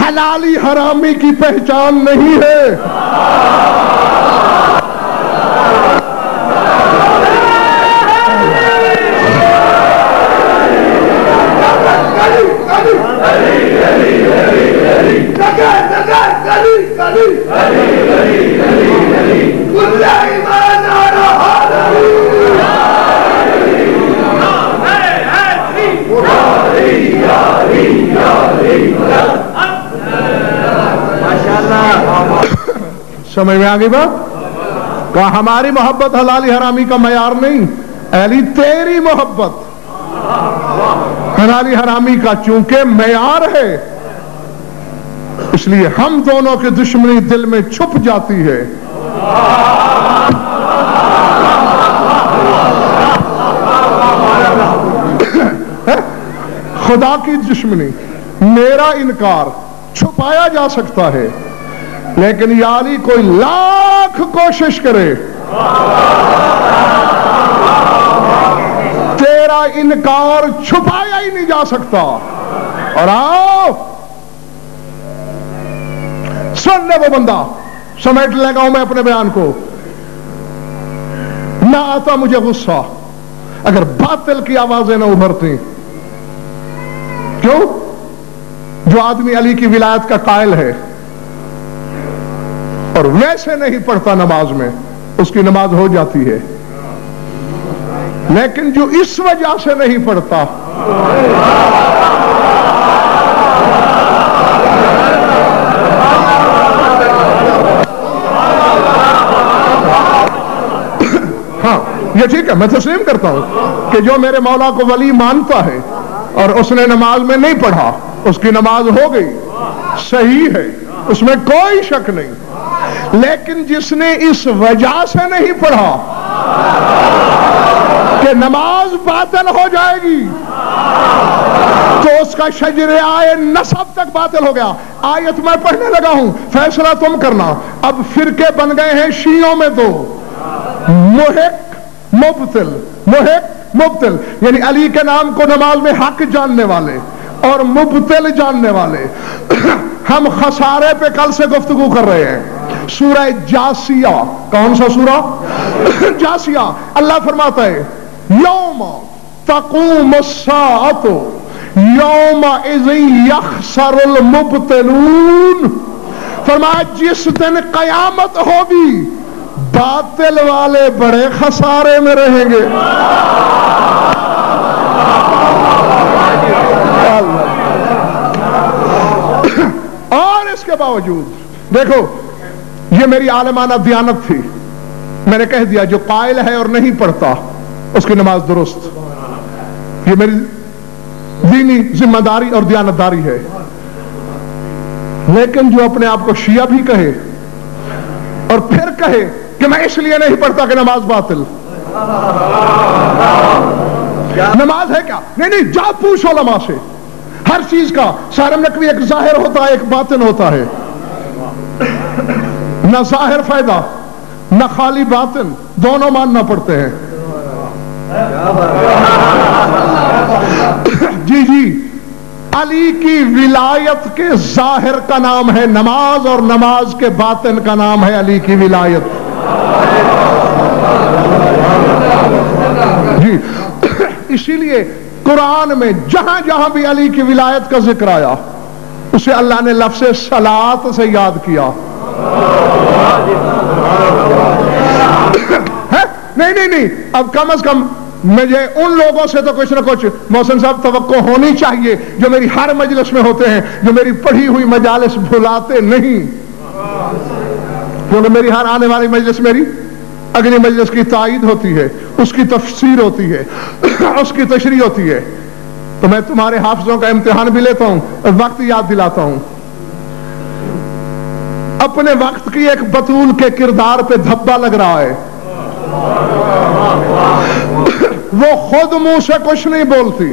حلالی حرامی کی پہچان نہیں ہے۔ سمجھ میں آگئی بات؟ کہا ہماری محبت حلالی حرامی کا معیار نہیں، علی تیری محبت حلالی حرامی کا چونکہ معیار ہے، اس لیے ہم دونوں کی دشمنی دل میں چھپ جاتی ہے۔ خدا کی دشمنی، میرا انکار چھپایا جا سکتا ہے، لیکن یا علی کوئی لاکھ کوشش کرے تیرا انکار چھپایا ہی نہیں جا سکتا۔ اور آؤ سن لے وہ بندہ، سمیٹ لے گا میں اپنے بیان کو، نہ آتا مجھے غصہ اگر باطل کی آوازیں نہ ابھرتی۔ کیوں؟ جو آدمی علی کی ولایت کا قائل ہے اور ویسے نہیں پڑھتا نماز میں، اس کی نماز ہو جاتی ہے، لیکن جو اس وجہ سے نہیں پڑھتا ہاں یہ ٹھیک ہے، میں تسلیم کرتا ہوں کہ جو میرے مولا کو ولی مانتا ہے اور اس نے نماز میں نہیں پڑھا، اس کی نماز ہو گئی، صحیح ہے، اس میں کوئی شک نہیں، لیکن جس نے اس وجہ سے نہیں پڑھا کہ نماز باطل ہو جائے گی، تو اس کا شجر آئے نسب تک باطل ہو گیا۔ آیت میں پڑھنے لگا ہوں، فیصلہ تم کرنا۔ اب فرقے بن گئے ہیں شیعوں میں دو، محق مبطل، محق مبطل، یعنی علی کے نام کو نماز میں حق جاننے والے اور مبطل جاننے والے۔ ہم خسارے پہ کل سے گفتگو کر رہے ہیں، سورہ جاسیہ۔ کون سا سورہ؟ جاسیہ۔ اللہ فرماتا ہے یوم تقوم الساعۃ یومئذ یخسر المبطلون، فرمایا جس دن قیامت ہوگی باطل والے بڑے خسارے میں رہیں گے۔ اور اس کے باوجود دیکھو، یہ میری عالمانہ دیانت تھی، میں نے کہہ دیا جو قائل ہے اور نہیں پڑھتا اس کی نماز درست، یہ میری دینی ذمہ داری اور دیانتداری ہے۔ لیکن جو اپنے آپ کو شیعہ بھی کہے اور پھر کہے کہ میں اس لیے نہیں پڑھتا کہ نماز باطل، نماز ہے کیا؟ نہیں، جا پوچھ علماء سے، ہر چیز کا سارم نقوی ایک ظاہر ہوتا ہے، ایک باطن ہوتا ہے، نہ ظاہر فائدہ نہ خالی باطن، دونوں ماننا پڑتے ہیں۔ جی جی، علی کی ولایت کے ظاہر کا نام ہے نماز، اور نماز کے باطن کا نام ہے علی کی ولایت۔ جی، اسی لیے قرآن میں جہاں جہاں بھی علی کی ولایت کا ذکر آیا، اسے اللہ نے لفظ صلاۃ سے یاد کیا۔ نہیں، اب کم از کم مجھے ان لوگوں سے تو کچھ نہ کچھ محسن صاحب توقع ہونی چاہیے جو میری ہر مجلس میں ہوتے ہیں، جو میری پڑھی ہوئی مجالس بھلاتے نہیں، کیونکہ میری ہر آنے والی مجلس میری اگلی مجلس کی تائید ہوتی ہے، اس کی تفسیر ہوتی ہے، اس کی تشریح ہوتی ہے۔ تو میں تمہارے حافظوں کا امتحان بھی لیتا ہوں، وقت یاد دلاتا ہوں. اپنے وقت کی ایک بطول کے کردار پہ دھبا لگ رہا ہے. وہ خود منہ سے کچھ نہیں بولتی،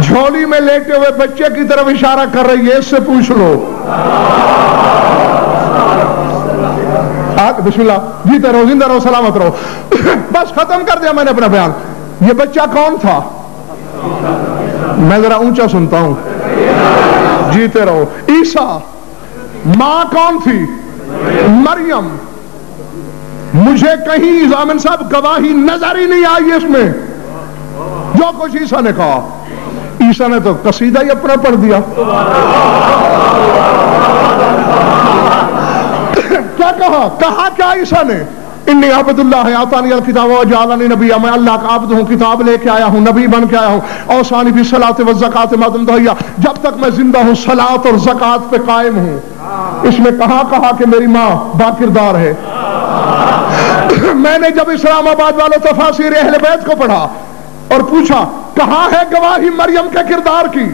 جھولی میں لیٹے ہوئے بچے کی طرف اشارہ کر رہی ہے، اس سے پوچھ لو. بسم اللہ، جیتے رہو، زندہ رہو، سلامت رہو. بس ختم کر دیا میں نے اپنا بیان. یہ بچہ کون تھا؟ میں ذرا اونچا سنتا ہوں. جیتے رہو. عیسیٰ. ماں کون تھی؟ مریم. مجھے کہیں ضامن صاحب گواہی نظر ہی نہیں آئی اس میں. جو کچھ عیسیٰ نے کہا، عیسیٰ نے تو قصیدہ ہی اپنا پڑھ دیا. کیا کہا کیا عیسیٰ نے؟ انی عبد اللہ آتانی الکتاب وجعلنی نبیا، میں اللہ کا عبد ہوں، کتاب لے کے آیا ہوں، نبی بن کے آیا ہوں. اوصانی بالصلاۃ والزکاۃ ما دمت حیا، جب تک میں زندہ ہوں صلاۃ اور زکوٰۃ پہ قائم ہوں. اس میں کہا کہ میری ماں با کردار ہے. میں نے جب اسلام آباد والوں تفاسیر اہل بیت کو پڑھا اور پوچھا کہاں ہے گواہی مریم کے کردار کی،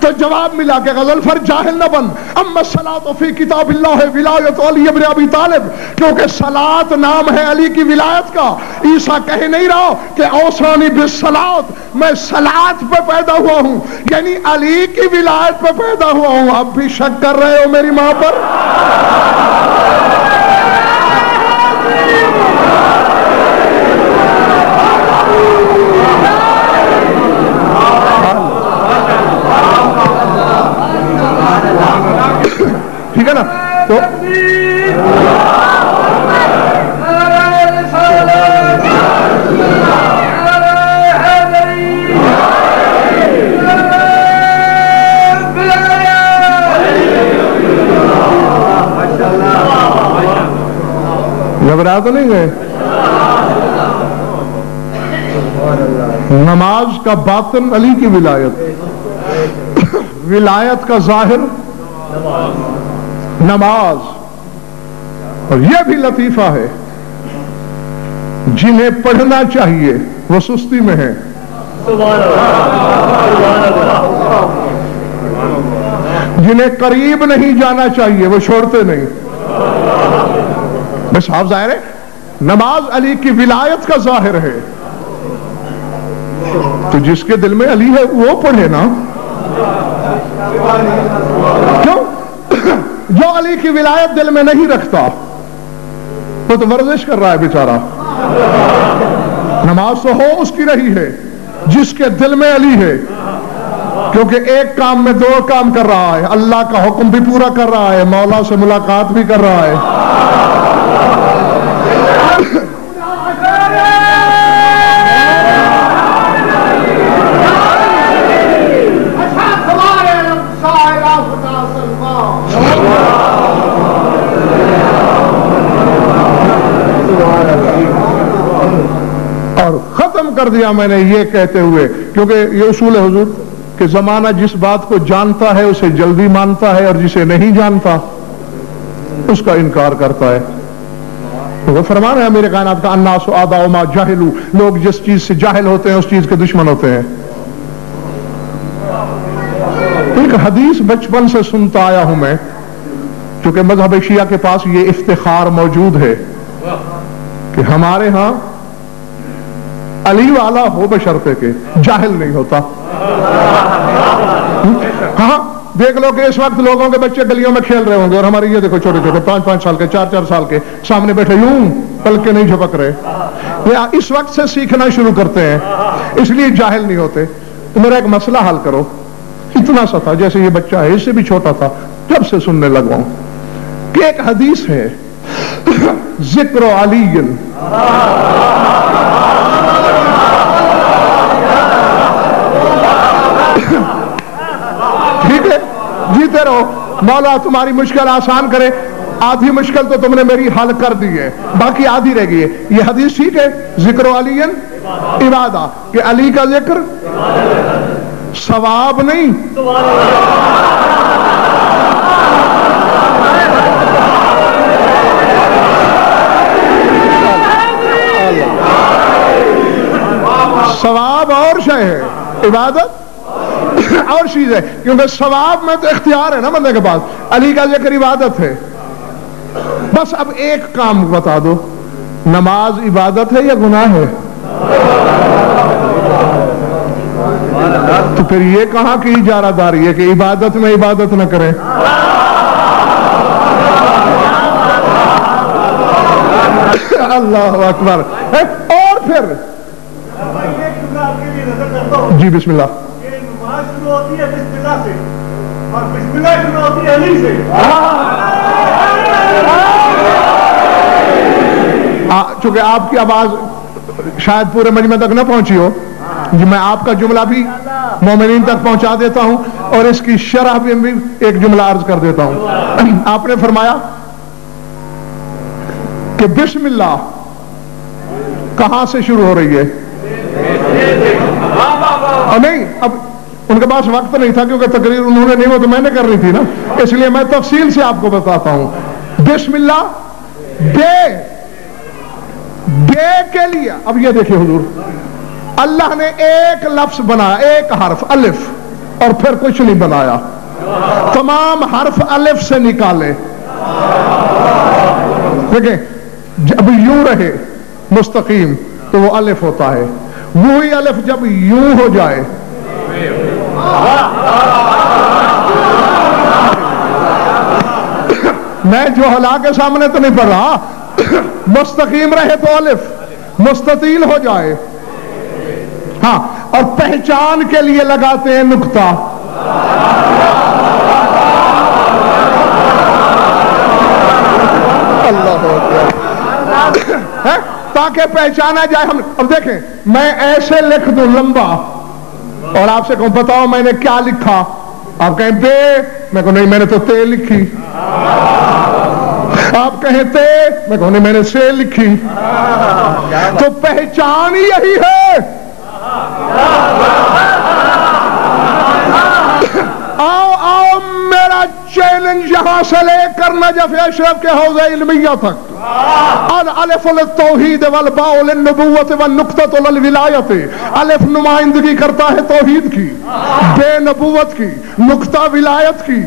تو جواب ملا کہ غزل فر جاہل نہ بن، اما الصلاۃ فی کتاب اللہ ولایت علی ابن ابی طالب، کیونکہ صلاۃ نام ہے علی کی ولایت کا. عیسیٰ کہہ نہیں رہا کہ اوصانی بالصلاۃ، میں صلاۃ پہ پیدا ہوا ہوں، یعنی علی کی ولایت پہ پیدا ہوا ہوں. اب بھی شک کر رہے ہو میری ماں پر؟ ٹھیک ہے نا؟ تو گھبرا تو نہیں گئے؟ نماز کا باطن علی کی ولایت، ولایت کا ظاہر نماز. اور یہ بھی لطیفہ ہے، جنہیں پڑھنا چاہیے وہ سستی میں ہے، جنہیں قریب نہیں جانا چاہیے وہ چھوڑتے نہیں. بس صاحب ظاہر ہے نماز علی کی ولایت کا ظاہر ہے، تو جس کے دل میں علی ہے وہ پڑھے نا. کیوں؟ جو علی کی ولایت دل میں نہیں رکھتا وہ تو ورزش کر رہا ہے بیچارہ. نماز تو ہو اس کی رہی ہے جس کے دل میں علی ہے، کیونکہ ایک کام میں دو کام کر رہا ہے، اللہ کا حکم بھی پورا کر رہا ہے، مولا سے ملاقات بھی کر رہا ہے. اور ختم کر دیا میں نے یہ کہتے ہوئے، کیونکہ یہ اصول ہے حضور کہ زمانہ جس بات کو جانتا ہے اسے جلدی مانتا ہے، اور جسے نہیں جانتا اس کا انکار کرتا ہے. وہ فرمان ہے میرے کائنات کا، الناس اعداء ما جہلوا، لوگ جس چیز سے جاہل ہوتے ہیں اس چیز کے دشمن ہوتے ہیں. ایک حدیث بچپن سے سنتا آیا ہوں میں، کیونکہ مذہب شیعہ کے پاس یہ افتخار موجود ہے کہ ہمارے ہاں علی والا ہو بشرطے کے جاہل نہیں ہوتا. ہاں دیکھ لو کہ اس وقت لوگوں کے بچے گلیوں میں کھیل رہے ہوں گے، اور ہمارے یہ دیکھو چھوٹے چھوٹے 5-5 سال کے 4-4 سال کے سامنے بیٹھے یوں پلکے نہیں جھپک رہے. یہ اس وقت سے سیکھنا شروع کرتے ہیں، اس لیے جاہل نہیں ہوتے. تو میرا ایک مسئلہ حل کرو. اتنا سا تھا جیسے یہ بچہ ہے، اس سے بھی چھوٹا تھا جب سے سننے لگا ہوں کہ ایک حدیث ہے ذکر علی، ٹھیک ہے جیتے رہو، مولا تمہاری مشکل آسان کرے. آدھی مشکل تو تم نے میری حل کر دی ہے، باقی آدھی رہ گئی ہے. یہ حدیث ٹھیک ہے، ذکر علی عبادہ، کہ علی کا ذکر ثواب نہیں، ثواب اور شے ہے. عبادت اور چیز ہے، کیونکہ ثواب میں تو اختیار ہے نا بندے کے پاس، علی کا ذکر عبادت ہے۔ بس اب ایک کام بتا دو، نماز عبادت ہے یا گناہ ہے؟ تو پھر یہ کہاں کی اجارہ داری ہے کہ عبادت میں عبادت نہ کریں؟ اللہ اکبر۔ اور پھر جی بسم اللہ، نماز شروع ہوتی ہے بسم اللہ سے اور بسم اللہ شروع ہوتی ہے علی سے۔ چونکہ آپ کی آواز شاید پورے مجمع تک نہ پہنچی ہو، میں آپ کا جملہ بھی مومنین تک پہنچا دیتا ہوں اور اس کی شرح بھی ایک جملہ عرض کر دیتا ہوں۔ آپ نے فرمایا کہ بسم اللہ کہاں سے شروع ہو رہی ہے؟ نہیں، اب ان کے پاس وقت نہیں تھا کیونکہ تقریر انہوں نے نہیں، وہ تو میں نے کرنی تھی نا، اس لیے میں تفصیل سے آپ کو بتاتا ہوں۔ بسم اللہ بے کے لیے، اب یہ دیکھیں حضور، اللہ نے ایک لفظ بنایا، ایک حرف الف، اور پھر کچھ نہیں بنایا، تمام حرف الف سے نکالے۔ دیکھیں جب یوں رہے مستقیم تو وہ الف ہوتا ہے، وہی الف جب یوں ہو جائے میں جو ہلا کے سامنے تو نہیں پڑھ رہا، مستقیم رہے تو الف، مستطیل ہو جائے، ہاں، اور پہچان کے لیے لگاتے ہیں نقطہ۔ اللہ اکبر، تاکہ پہچانا جائے۔ ہم اب دیکھیں، میں ایسے لکھ دوں لمبا اور آپ سے کہوں بتاؤ میں نے کیا لکھا، آپ کہیں بے، میں کہوں نہیں میں نے تو تے لکھی، آپ کہیں تے، میں کہوں نہیں میں نے سے لکھی، تو پہچان یہی ہے۔ آؤ میرا چیلنج یہاں سے لے کر نجف اشرف کے حوضہ علمیہ تک، الف للتوحید والباء للنبوت والنقطۃ للولایت، الف نمائندگی کرتا ہے توحید کی، بے نبوت کی، نقطہ ولایت کی،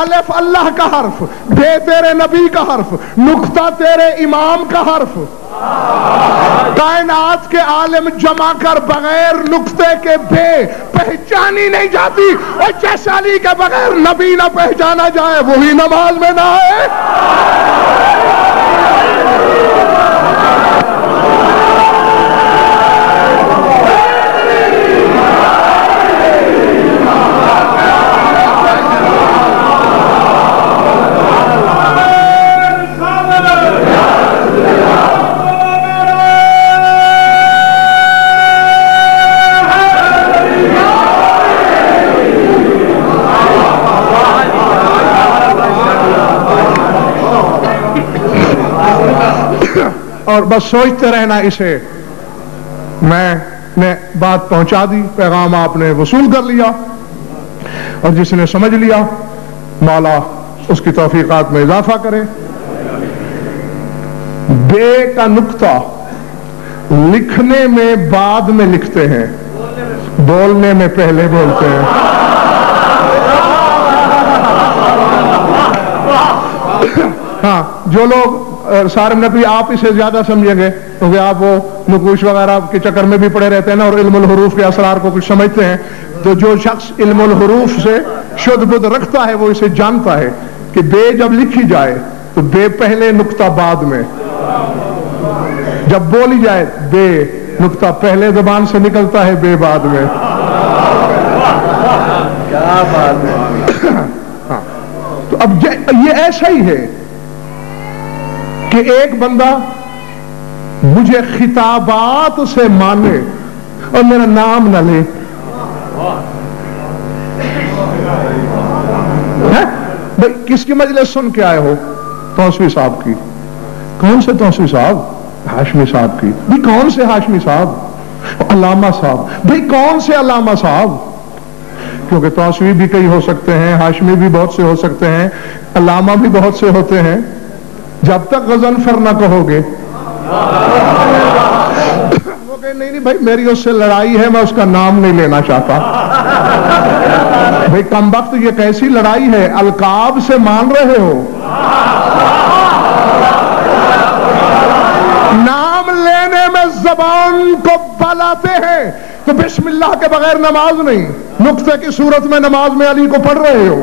الف اللہ کا حرف، بے تیرے نبی کا حرف، نقطہ تیرے امام کا حرف۔ کائنات کے عالم جمع کر بغیر نقطے کے بے پہچانی نہیں جاتی، اور جیسے علی کے بغیر نبی نہ پہچانا جائے وہی نماز میں نہ آئے۔ اور بس سوچتے رہنا اسے، میں نے بات پہنچا دی، پیغام آپ نے وصول کر لیا، اور جس نے سمجھ لیا مولا اس کی توفیقات میں اضافہ کرے۔ بے کا نقطہ لکھنے میں بعد میں لکھتے ہیں، بولنے میں پہلے بولتے ہیں۔ ہاں، جو لوگ سارے نبی آپ اسے زیادہ سمجھیں گے کیونکہ آپ وہ نقوش وغیرہ کے چکر میں بھی پڑے رہتے ہیں نا، اور علم الحروف کے اسرار کو کچھ سمجھتے ہیں، تو جو شخص علم الحروف سے شد بدھ رکھتا ہے وہ اسے جانتا ہے کہ بے جب لکھی جائے تو بے پہلے نقطہ بعد میں، جب بولی جائے بے نقطہ پہلے زبان سے نکلتا ہے، بے بعد میں۔ کیا بات ہے۔ ہاں، تو اب یہ ایسا ہی ہے کہ ایک بندہ مجھے خطابات سے مانے اور میرا نام نہ لے، بھئی کس کی مجلس سن کے آئے ہو؟ توسوی صاحب کی۔ کون سے توسوی صاحب؟ ہاشمی صاحب کی۔ بھئی کون سے ہاشمی صاحب؟ علامہ صاحب۔ بھئی کون سے علامہ صاحب؟ کیونکہ توسوی بھی کئی ہو سکتے ہیں، ہاشمی بھی بہت سے ہو سکتے ہیں، علامہ بھی بہت سے ہوتے ہیں۔ جب تک غضنفر نہ کہو گے وہ کہے نہیں بھائی میری اس سے لڑائی ہے، میں اس کا نام نہیں لینا چاہتا۔ بھائی کم وقت یہ کیسی لڑائی ہے، القاب سے مان رہے ہو، نام لینے میں زبان کو بلاتے ہیں تو بسم اللہ کے بغیر نماز نہیں، نقطے کی صورت میں نماز میں علی کو پڑھ رہے ہو،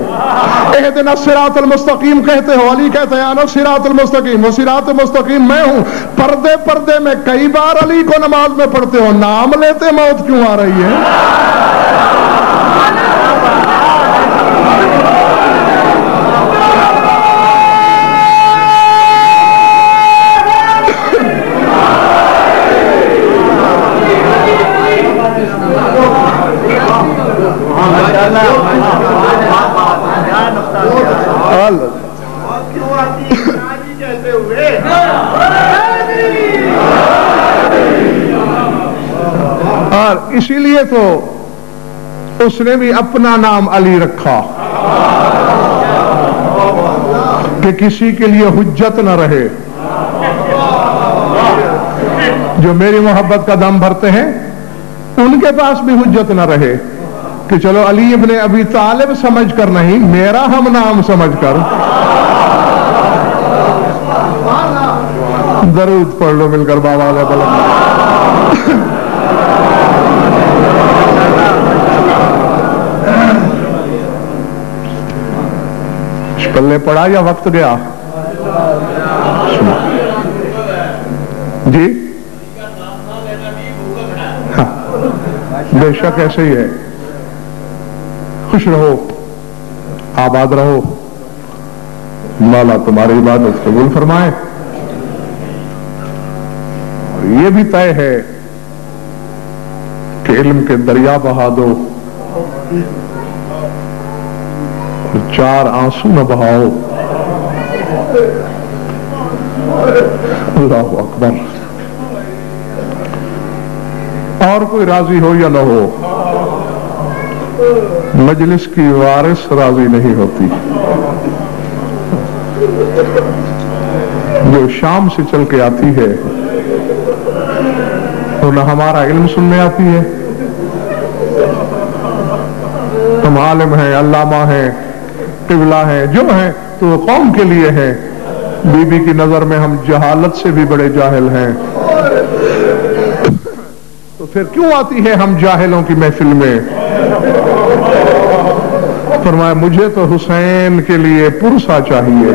اہدنا الصراط المستقیم کہتے ہو، علی کہتے ہیں انا الصراط المستقیم، وہ صراط مستقیم میں ہوں، پردے پردے میں کئی بار علی کو نماز میں پڑھتے ہو، نام لیتے موت کیوں آ رہی ہے؟ اور اسی لیے تو اس نے بھی اپنا نام علی رکھا کہ کسی کے لیے حجت نہ رہے، جو میری محبت کا دم بھرتے ہیں ان کے پاس بھی حجت نہ رہے کہ چلو علی ابن ابی طالب سمجھ کر نہیں، میرا ہم نام سمجھ کر درود پڑھ لو مل کر بابا علیہ السلام۔ پلے پڑا یا وقت گیا؟ جی ہاں بے شک ایسے ہی ہے، خوش رہو، آباد رہو، مولا تمہاری عبادت قبول فرمائے۔ اور یہ بھی طے ہے کہ علم کے دریا بہا دو، چار آنسو نہ بہاؤ۔ اللہ اکبر۔ اور کوئی راضی ہو یا نہ ہو، مجلس کی وارث راضی نہیں ہوتی۔ جو شام سے چل کے آتی ہے تو نہ ہمارا علم سننے آتی ہے، ہم عالم ہیں، علامہ ہیں، قبلہ ہیں، جو ہیں تو وہ قوم کے لیے ہیں، بی بی کی نظر میں ہم جہالت سے بھی بڑے جاہل ہیں، تو پھر کیوں آتی ہے ہم جاہلوں کی محفل میں؟ فرمایا مجھے تو حسین کے لیے پرسا چاہیے۔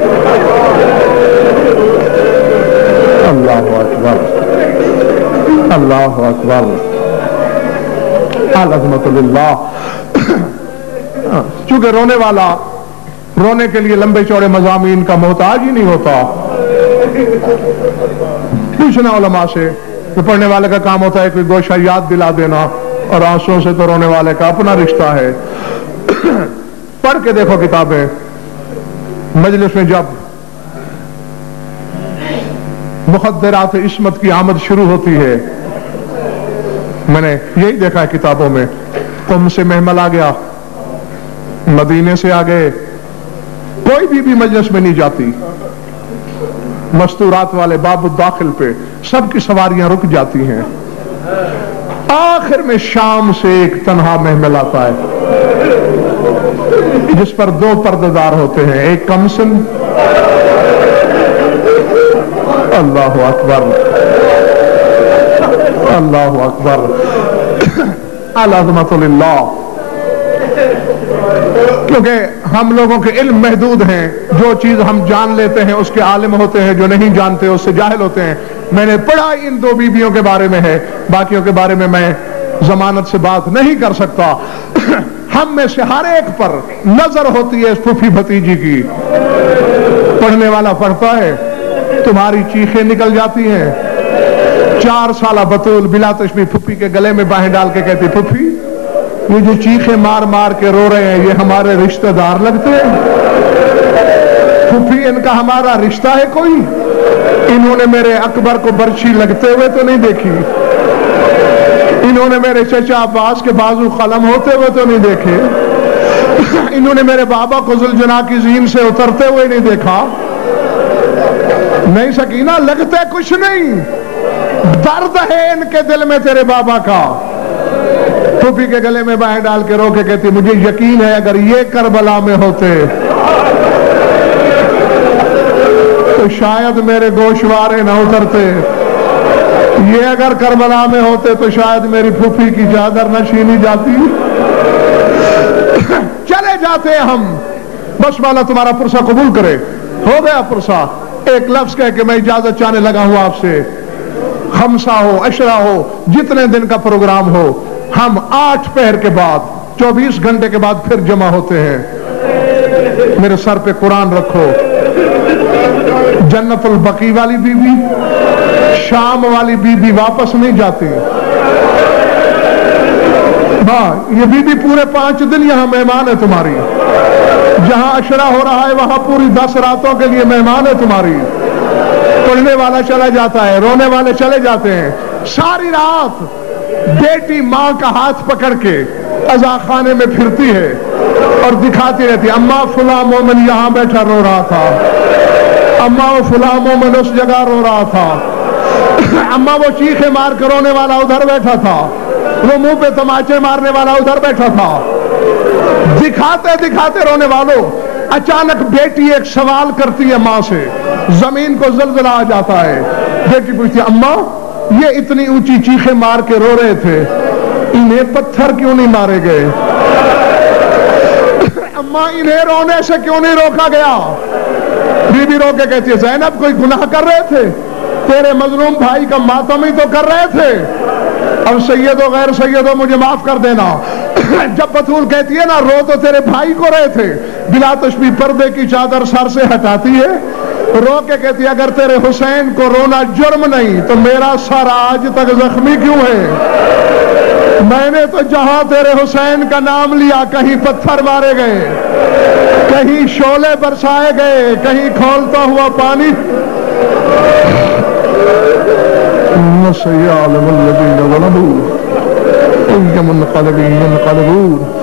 اللہ اکبر، اللہ اکبر، العظمت للہ۔ چونکہ رونے والا رونے کے لیے لمبے چوڑے مضامین کا محتاج ہی نہیں ہوتا، پوچھنا علماء سے، کہ پڑھنے والے کا کام ہوتا ہے کوئی گوشہ یاد دلا دینا، اور آنسوں سے تو رونے والے کا اپنا رشتہ ہے۔ پڑھ کے دیکھو کتابیں، مجلس میں جب مخدرات عصمت کی آمد شروع ہوتی ہے، میں نے یہی دیکھا ہے کتابوں میں، قم سے محمل آ گیا، مدینے سے آ گئے، کوئی بھی مجلس میں نہیں جاتی، مستورات والے باب الداخل پہ سب کی سواریاں رک جاتی ہیں، آخر میں شام سے ایک تنہا محمل آتا ہے جس پر دو پردہ ہوتے ہیں، ایک کمسن، اللہ اکبر، اللہ اکبر، العظمت للہ۔ کیونکہ ہم لوگوں کے علم محدود ہیں، جو چیز ہم جان لیتے ہیں اس کے عالم ہوتے ہیں، جو نہیں جانتے اس سے جاہل ہوتے ہیں۔ میں نے پڑھا ان دو بیویوں کے بارے میں ہے، باقیوں کے بارے میں ضمانت سے بات نہیں کر سکتا۔ ہم میں سے ہر ایک پر نظر ہوتی ہے اس پھوپھی بھتیجی کی، پڑھنے والا پڑھتا ہے، تمہاری چیخیں نکل جاتی ہیں۔ 4 سالہ بطول بلا تشبیہ پھوپھی کے گلے میں باہیں ڈال کے کہتی پھوپھی یہ جو چیخیں مار مار کے رو رہے ہیں یہ ہمارے رشتہ دار لگتے ہیں؟ پھوپھی ان کا ہمارا رشتہ ہے کوئی؟ انہوں نے میرے اکبر کو برچھی لگتے ہوئے تو نہیں دیکھی، انہوں نے میرے چچا عباس کے بازو قلم ہوتے ہوئے تو نہیں دیکھے، انہوں نے میرے بابا کو ذوالجناح کی زین سے اترتے ہوئے نہیں دیکھا، نہیں سکینہ لگتے کچھ نہیں، درد ہے ان کے دل میں تیرے بابا کا۔ پھوپھی کے گلے میں باہیں ڈال کے رو کے کہتی مجھے یقین ہے اگر یہ کربلا میں ہوتے تو شاید میرے گوشوارے نہ اترتے، یہ اگر کربلا میں ہوتے تو شاید میری پھوپھی کی چادر نہ چھینی جاتی۔ چلے جاتے ہم، بس والا تمہارا پرسہ قبول کرے۔ ہو گیا پرسہ، ایک لفظ کہہ کہ میں اجازت چاہنے لگا ہوں آپ سے، خمسہ ہو عشرہ ہو جتنے دن کا پروگرام ہو، ہم 8 پہر کے بعد 24 گھنٹے کے بعد پھر جمع ہوتے ہیں۔ میرے سر پہ قرآن رکھو، جنت البقیع والی بی بی، شام والی بی بی واپس نہیں جاتی، یہ بی بی پورے 5 دن یہاں مہمان ہے تمہاری، جہاں عشرہ ہو رہا ہے وہاں پوری 10 راتوں کے لیے مہمان ہے تمہاری۔ پڑھنے والا چلا جاتا ہے، رونے والے چلے جاتے ہیں، ساری رات بیٹی ماں کا ہاتھ پکڑ کے عزا خانے میں پھرتی ہے اور دکھاتی رہتی ہے اماں فلاں مومن یہاں بیٹھا رو رہا تھا، اماں وہ فلاں مومن اس جگہ رو رہا تھا، اماں وہ چیخے مار کے رونے والا ادھر بیٹھا تھا، وہ منہ پہ تماچے مارنے والا ادھر بیٹھا تھا۔ دکھاتے دکھاتے رونے والوں، اچانک بیٹی ایک سوال کرتی ہے ماں سے، زمین کو زلزلہ آ جاتا ہے۔ بیٹی پوچھتی ہے اماں یہ اتنی اونچی چیخیں مار کے رو رہے تھے، انہیں پتھر کیوں نہیں مارے گئے؟ اماں انہیں رونے سے کیوں نہیں روکا گیا؟ بی بی رو کے کہتی ہے زینب کوئی گناہ کر رہے تھے؟ تیرے مظلوم بھائی کا ماتم ہی تو کر رہے تھے، اب سید و غیر سید و مجھے معاف کر دینا۔ جب بطول کہتی ہے نا رو تو تیرے بھائی کو رہے تھے، بلا تشبیہ پردے کی چادر سر سے ہٹاتی ہے، رو کے کہتی ہے اگر تیرے حسین کو رونا جرم نہیں تو میرا سر آج تک زخمی کیوں ہے؟ میں نے تو جہاں تیرے حسین کا نام لیا کہیں پتھر مارے گئے، کہیں شعلے برسائے گئے، کہیں کھولتا ہوا پانی۔ سيعلم الذين ظلموا أي منقلب ينقلبون